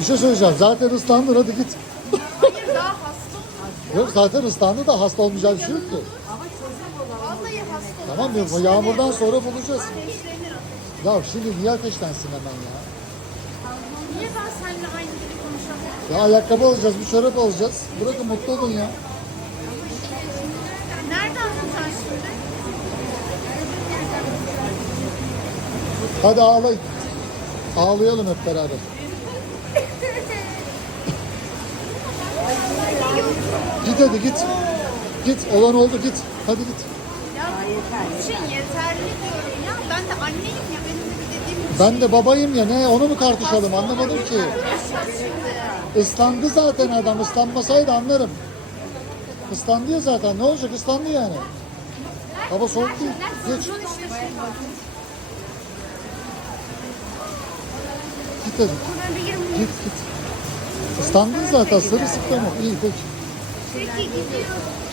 Bir şey söyleyeceğim. Zaten ıslandın hadi git. Hayır daha hasta. Yok zaten ıslandı da hasta olmayacak bir şey yok ki. Tamam mı? Bu yağmurdan sonra bulacağız. Ya şimdi niye ateşlensin hemen ya? Niye ben seninle aynı dili konuşamıyorum? Ya ayakkabı alacağız, bir çorap alacağız. Bırakın mutlu olun ya. Hadi ağlayın. Ağlayalım hep beraber. Git hadi git. Git olan oldu git. Hadi git. Ya bunun için yeterli diyorum ya. Ben de anneyim ya. Benim de bir dediğim Ben de babayım ya ne onu mu tartışalım anlamadım ki. Islandı zaten adam ıslanmasaydı anlarım. Islandı ya zaten ne olacak ıslandı yani. Hava soğuk değil. Geç. Hadi. Git git. Islandın zaten sırılsıklam ol. İyi peki. Peki gidiyorum.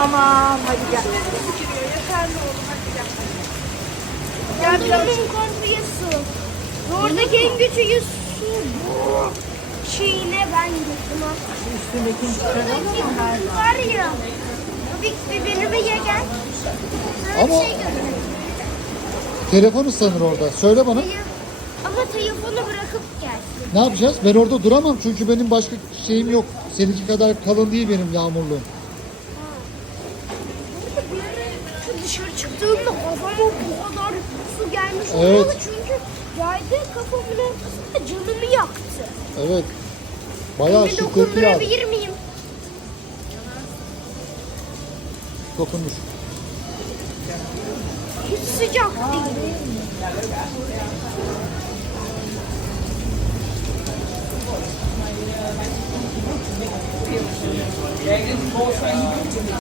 Tamam hadi gel. Yeterli oğlum hadi gel. Gel biraz. kombiye su. Oradaki en küçük su bu. Şeyine ben gittim. Üstündekini çıkaralım mı? Buradaki var ya. Bir, bir benim ye gel. Sana Ama- bir şey göstereyim. Telefon ıslanır orada. Söyle bana. Ama telefonu bırakıp gel. Ne yapacağız? Ben orada duramam çünkü benim başka şeyim yok. Seninki kadar kalın değil benim yağmurluğum. Dışarı çıktığımda kafama bu kadar su gelmiş Evet. olmalı çünkü yaydı kafamın ortasında canımı yaktı. Evet. Bayağı Bir şiddetli dokundurabilir miyim? Dokunmuş. Hiç sıcak değil.